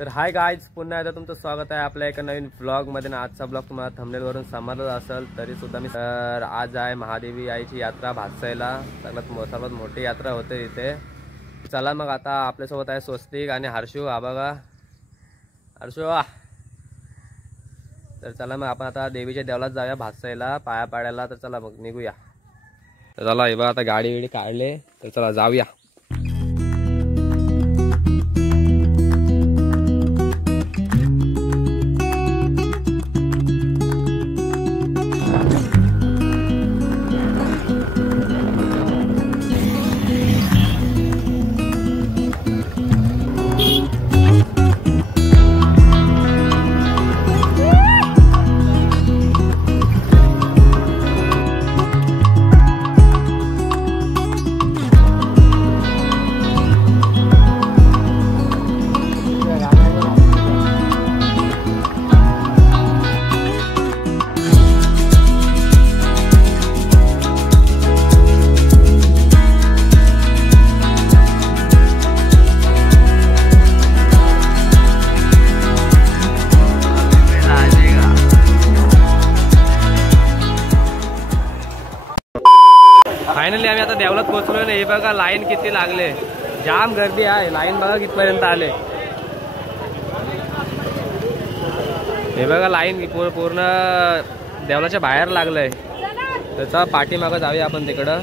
तर hi guys, पुन्हा एकदा तुमचं स्वागत आहे आपल्या एका नवीन ब्लॉगमध्ये. आजचा ब्लॉग तुम्हाला थंबनेलवरून समजलं असेल तरी सुद्धा मी आज आहे महादेवी आईची यात्रा भातसाईला. सर्वात मोठी यात्रा होते इथे. चला मग आता आपल्यासोबत आहे स्वस्तिक आणि हर्षू. हा बघा हर्षू. तर चला मग आपण आता देवीच्या देवळात जाऊया भातसाईला पाया पाडायला. तर चला मग निघूया. तर चला हे बघा आता गाडी बिडी काढले, तर चला जाऊया. फायनली आम्ही आता देवळात पोहोचलो. हे बघा लाईन किती लागले, जाम गर्दी आहे. लाईन बघा कितपर्यंत आले. हे बघा लाईन पूर्ण देवळाच्या बाहेर लागलंय. त्याचा पाठीमागं जाऊया आपण तिकडं.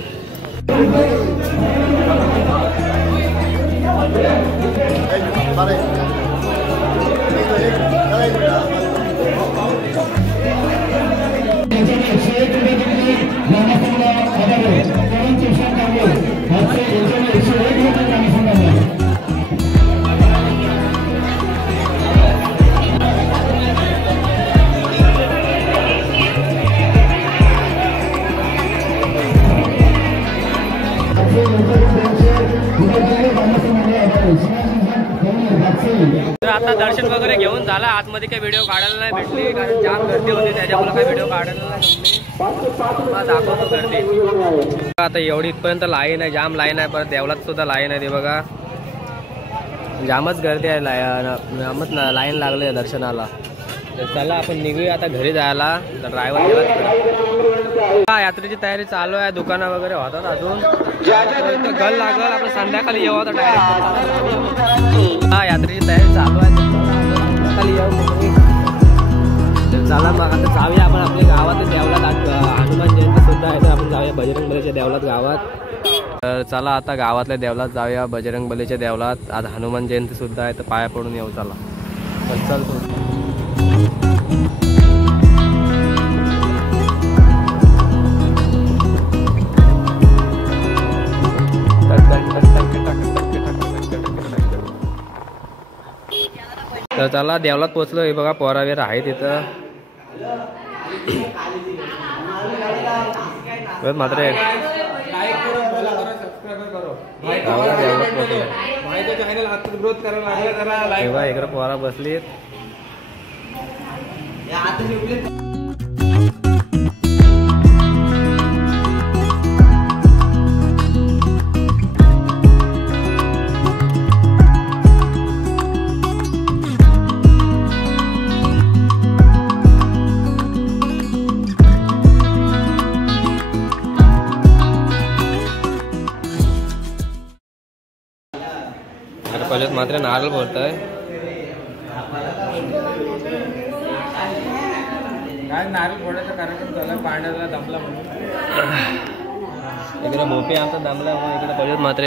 तर आता दर्शन वगैरे घेऊन झाला. आतमध्ये काही व्हिडिओ काढायला नाही भेटली कारण जाम गर्दी होती, त्याच्यामुळे काही व्हिडिओ काढायला नाही भेटली. दाखवतो गर्दी. आता एवढी इथपर्यंत लाईन आहे, जाम लाईन आहे. परत देवळात सुद्धा लाईन आहे. ते बघा जामच गर्दी आहे, जामच लाईन लागले दर्शनाला. तर चला आपण निघूया आता घरी जायला. तर ड्रायव्हर यात्रेची तयारी चालू आहे. दुकानं वगैरे होतात अजून. गल लागल आपण संध्याकाळी येऊ आता डायरेक्ट. यात्रेची तयारी चालू आहे, संध्याकाळी येऊ. तर चला मग आता जाऊया आपण आपल्या गावात देवळात. हनुमान जयंती सुद्धा आहे, तर आपण जाऊया बजरंग बलीच्या देवळात गावात. तर चला आता गावातल्या देवळात जाऊया, बजरंग बलीच्या देवळात. आज हनुमान जयंती सुद्धा आहे, तर पाया पडून येऊ. चला तर चल. तर चला देवळात पोचलो. हे बघा पोरावेर आहे तिथं. मात्र इकडे पोरा बसलीत. पहिल्यात मात्र नारळ बोलताय. नारळ फोडायचा कार्यक्रम झाला, पाण्याला दमला म्हणून. इकडे मोपी आमचा दमला म्हणून इकडे पहिल्यात मात्र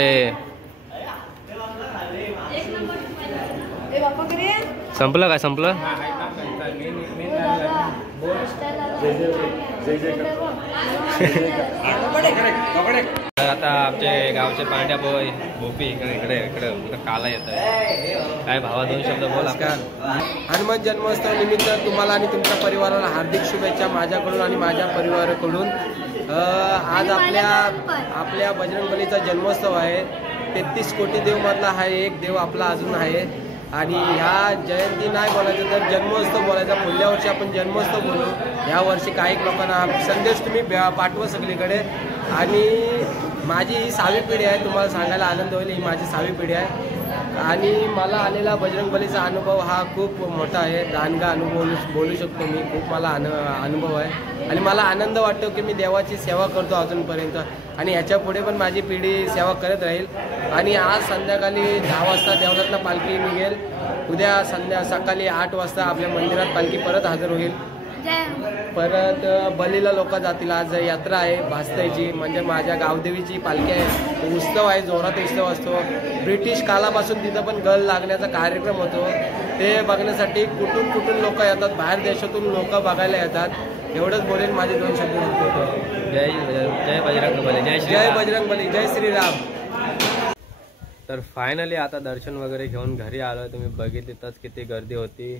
संपलं. काय संपलं? आता आमचे गावचे पांड्या बोय भोपी इकडे काला येत आहे. काय भावा दोन शब्द बोल. हनुमान जन्मोत्सव निमित्त तुम्हाला आणि तुमच्या परिवाराला हार्दिक शुभेच्छा माझ्याकडून आणि माझ्या परिवाराकडून. आज आपल्या बजरंग बलीचा जन्मोत्सव आहे. 33 कोटी देव मधला हा एक देव आपला अजून आहे. आणि ह्या जयंती नाही बोलायचं तर जन्मोत्सव बोलायचा. पुढल्या वर्षी आपण जन्मोत्सव बोलू. ह्या वर्षी काही लोकांना संदेश तुम्ही पाठवा सगळीकडे. आणि माझी ही 6वी पिढी आहे, तुम्हाला सांगायला आनंद होईल. ही माझी 6वी पिढी आहे. आणि मला आलेला बजरंगबलीचा अनुभव हा खूप मोठा आहे, दांडगा अनुभव बोलू शकतो मी. खूप मला अनुभव आहे आणि मला आनंद वाटतो की मी देवाची सेवा करतो अजूनपर्यंत आणि ह्याच्या पुढे पण माझी पिढी सेवा करत राहील. आणि आज संध्याकाळी 10 वाजता देवळातनं पालखी निघेल. उद्या सकाळी 8 वाजता आपल्या मंदिरात पालखी परत हजर होईल. परत बलीला लोक जातील. आज यात्रा आहे भास्ताईची, म्हणजे माझ्या गावदेवीची पालखी आहे. उत्सव आहे, जोरात उत्सव असतो. ब्रिटिश काळापासून तिथं पण गल लागण्याचा कार्यक्रम होतो. ते बघण्यासाठी कुठून लोक येतात, बाहेर देशातून लोक बघायला येतात. एवढंच बोलेन, माझे 2 शब्द होतो. जय बजरंगबली, जय बजरंगबली, जय श्रीराम. तर फायनली आता दर्शन वगैरे घेऊन घरी आलो. तुम्ही बघितलीतच किती गर्दी होती.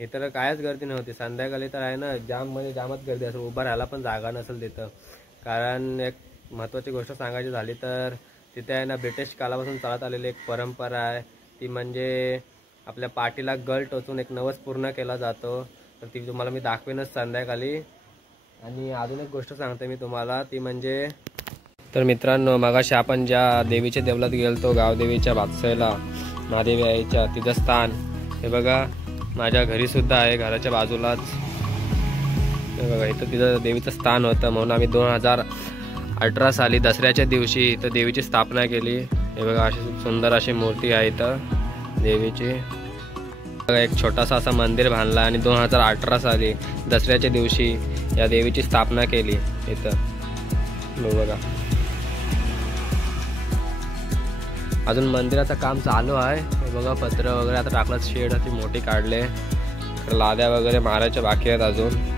इतर कायच गर्दी नव्हती. संध्याकाळी तर आहे ना जामच गर्दी असेल, उभा राहायला पण जागा नसेल तिथं. कारण एक महत्त्वाची गोष्ट सांगायची झाली तर तिथे आहे ना ब्रिटिश काळापासून चालत आलेली एक परंपरा आहे. ती म्हणजे आपल्या पाठीला गळ टोचून एक नवस पूर्ण केला जातो. तर ती तुम्हाला मी दाखवेनच संध्याकाळी. आणि अजून एक गोष्ट सांगते मी तुम्हाला, ती म्हणजे तर मित्रांनो, मगाशी आपण ज्या देवीच्या देवळात गेलतो, गावदेवीच्या भातसईला, महादेवी आईच्या, तिचं स्थान हे बघा माझ्या घरी सुद्धा आहे, घराच्या बाजूलाच. हे बघा इथं तिथं देवीचं स्थान होतं. म्हणून आम्ही 2018 साली दसऱ्याच्या दिवशी इथं देवीची स्थापना केली. हे बघा अशी सुंदर अशी मूर्ती आहे इथं देवीची. बघा एक छोटासा असं मंदिर बांधला आणि 2018 साली दसऱ्याच्या दिवशी या देवीची स्थापना केली इथं. बघा अजून मंदिराचं काम चालू आहे. बघा पत्र वगैरे आता टाकलं, शेड अशी मोठी काढले, लाद्या वगैरे मारायच्या बाकी आहेत अजून.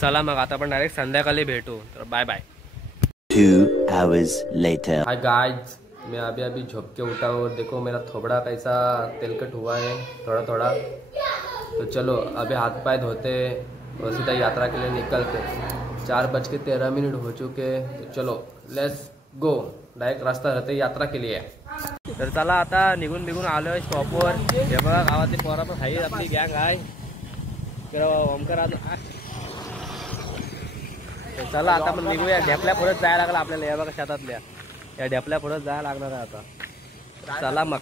चला मग आता आपण डायरेक्ट संध्याकाळी भेटू. तर bye bye. 2 hours later. Hi guys, मैं अभी झोप के उठा हूँ. देखो मेरा थोबड़ा कैसा तिलकट हुआ है थोड़ा थोड़ा. तो चलो अभी हाथ पाए धोते और सीधा यात्रा के लिए निकलते. 4:13 हो चुके. तो चलो लेट्स गो. डायरेक्ट रास्ता रहते यात्रा के लिए. तर चला आता निघून आलोय स्टॉपवर. हे बघा गावातली पोरं पण आहे, आपली गँग आहे. ओमकार आज चला आता आपण निघूया. ढेपल्या पुढे जायला लागला आपल्याला. या बघा शेतातल्या या ढेपल्या पुढे जायला लागणार आहे आता. चला मग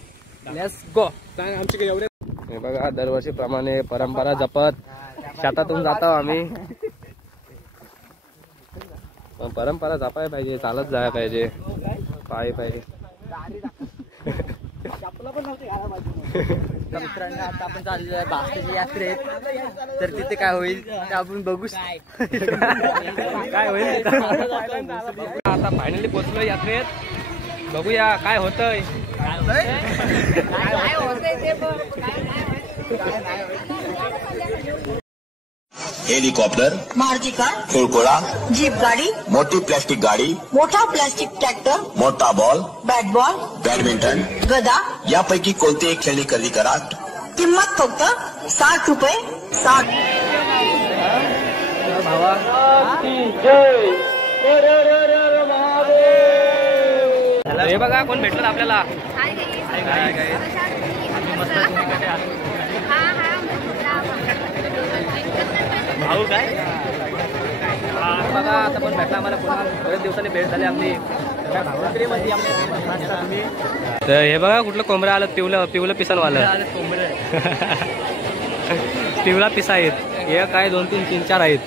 लेट्स गो. आमच्याकडे एवढे हे बघा दरवर्षीप्रमाणे परंपरा जपत शेतातून जातो आम्ही. परंपरा जपाय पाहिजे, चालत जायला पाहिजे, पाय पाहिजे. मित्रांनो आता आपण चाललेलो आहे भास्ताची यात्रेत. तर तिथे काय होईल ते आपण बघू. काय होईल आता फायनली पोहोचलो यात्रेत. बघूया काय होतंय. हेलिकॉप्टर, मारुती कार, कुळकुळा, जीप गाडी, मोठी प्लास्टिक गाडी, मोठा प्लास्टिक ट्रॅक्टर, मोठा बॉल, बॅट बॉल, बॅडमिंटन, गदा यापैकी कोणती एक खेळणी खरेदी करा. किंमत फक्त 60 रुपये. 60. हे बघा कोण भेटलं आपल्याला. भाऊ काय बघा आता पण भेटला आम्हाला. पुन्हा बरेच दिवसांनी भेट झाली आपली. तर हे बघा कुठलं कोंबडं आलं. पिवलं पिसांवालं. पिवळा पिसा आहेत. हे काय 2 3 3 4 आहेत.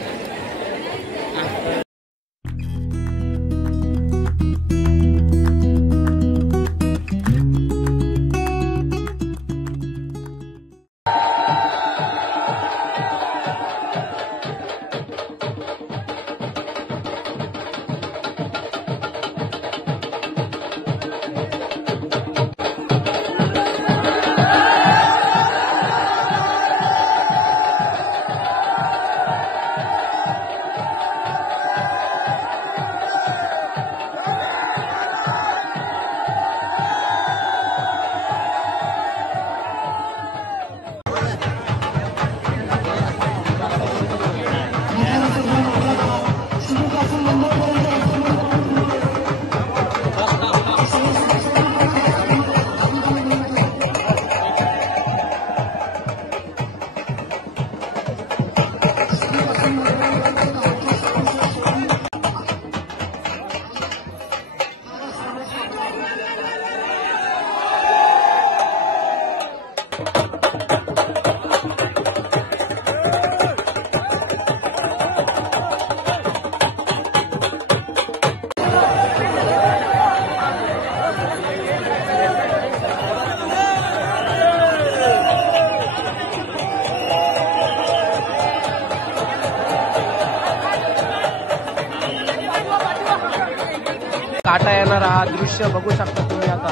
काटा येणार हा दृश्य बघू शकता तुम्ही आता.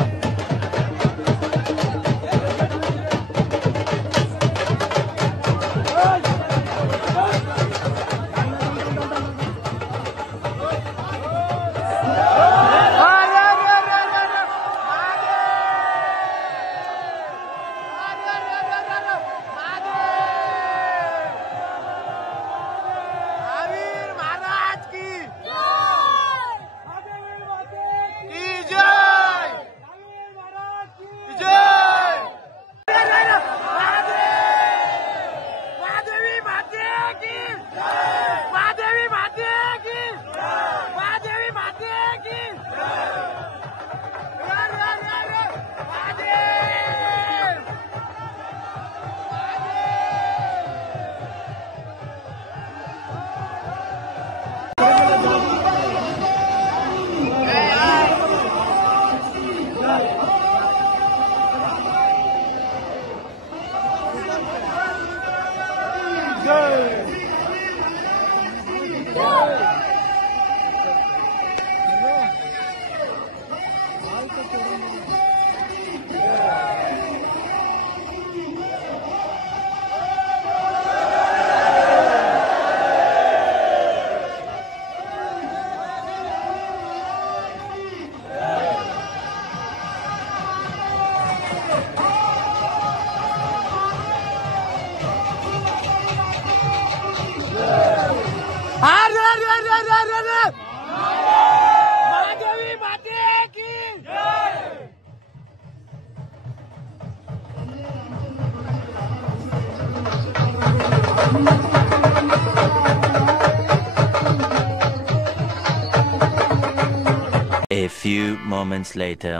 A few moments later.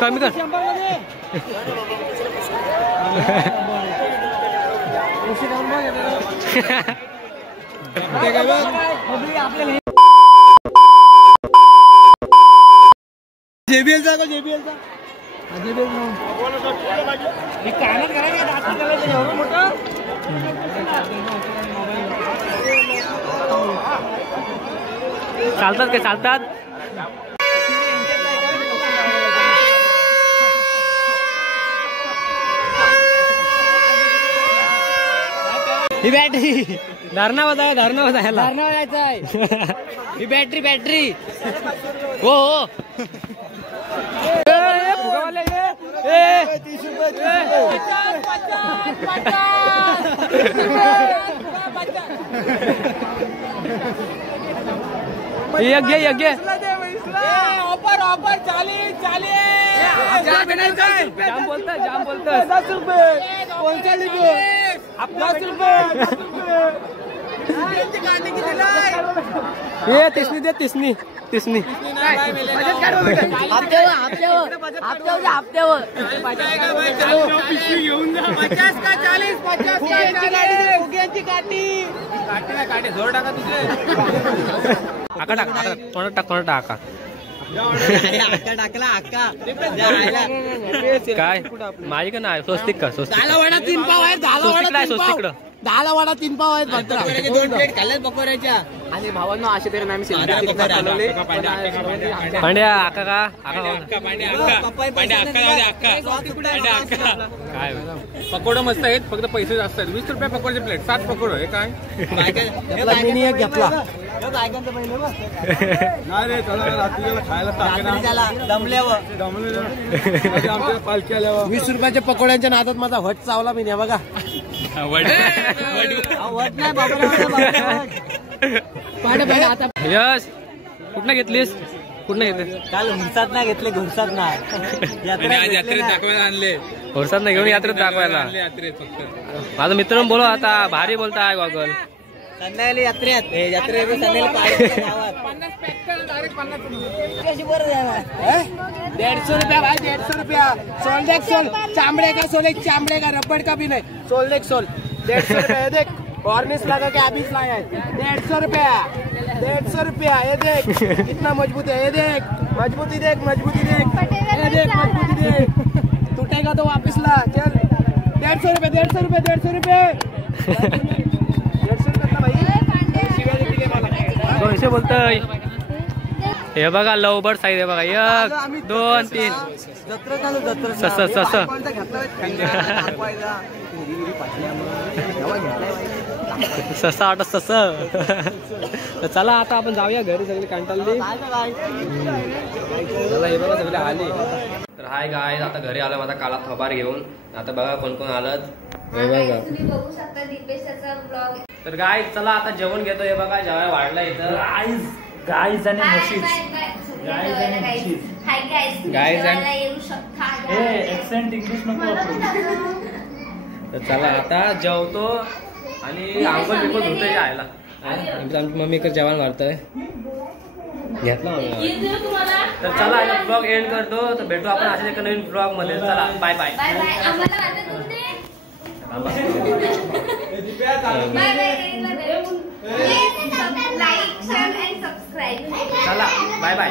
कमी कर. JBL चा JBL चा चालतात काय चालतात. ही बॅटरी धारणा होता आहे, धारणा होता ह्याला. धारणा वाजायचा आहे. ही बॅटरी हो हो. यज्ञ ऑफर 40 जाम बोलतं 10 रुपये कोणत्या लिगे 10 रुपये ये तिसनी दे तिसनी हप्त्यावर घेऊन जा 50 का 40 50 काठी जोर टाका तुझे आका टाक तोंडात टाका. टाकला अक्का काय माझी का नाही स्वस्तिक का स्वस्तिक 10 वडा 3 पाव आहेत. 10 वडा 3 पाव आहेत. 2 प्लेट खाल्ल्यात पकोड्याच्या. आणि भावांनो अशा तऱ्हेने आम्ही पांड्या आका का काय पकोडे मस्त आहेत, फक्त पैसे जास्त आहेत. 20 रुपये पकोडे प्लेट 7 पकोडे हे काय घेतला नाही रे चला रात्रीला खायला दमल्यावर पालखी आल्यावर 20 रुपयाच्या पकोड्यांच्या नादात माझा वट चावला मी बघा. आता यश कुठनं घेतलीस काल घुरसात ना घेतले घुरसात ना यात्रेत दाखवायला आणले. घोरसात नाही घेऊन यात्रेत दाखवायला. माझा मित्र बोलो आता भारी बोलताय गॉगल. संध्याकाळी यात्रेत संध्याकाळी 150 रुपया भाई 150 रुपया. सोल देख सोल चामड़े का रबड़ का भी नहीं. सोल देख सोल 150 रुपया. देख वार्निश लगा के अभी लाया है 150 रुपया. ये देख कितना मजबूत है. ये देख मजबूती देख टूटेगा तो वापस ला. चल 150 रुपये 150 रुपये 150 रुपये 150 रुपये भाई. कसे बोलतोय. हे बघा लव बर्ड साईज आहे बघा. 1 2 3 ससा वाटत तस. तर चला आता आपण जाऊया घरी. सगळी कंटाळली. चला हे बघा सगळे आले. तर हाय गाय आता घरी आलो माझा काला थबार घेऊन. आता बघा कोण कोण आलं. हे बघा तुम्ही बघू शकता दीपेशचा ब्लॉग. तर गाय चला आता जेवण घेतो. हे बघा जेवायला वाढला इथं. गाईज आणि म्हशीज. गाईज आणि येऊ शकता. इंग्लिश नको. तर चला आता जेवतो आणि आंघोळ बिंघोळ धुतोय यायला. आमची मम्मी इकडे जेवण घालतोय. घेतला तर चला ब्लॉग एंड करतो. तर भेटू आपण अशाच एका नवीन ब्लॉग मध्ये. चला बाय बाय. लाईक शेअर आणि सबस्क्राईब. चला बाय बाय.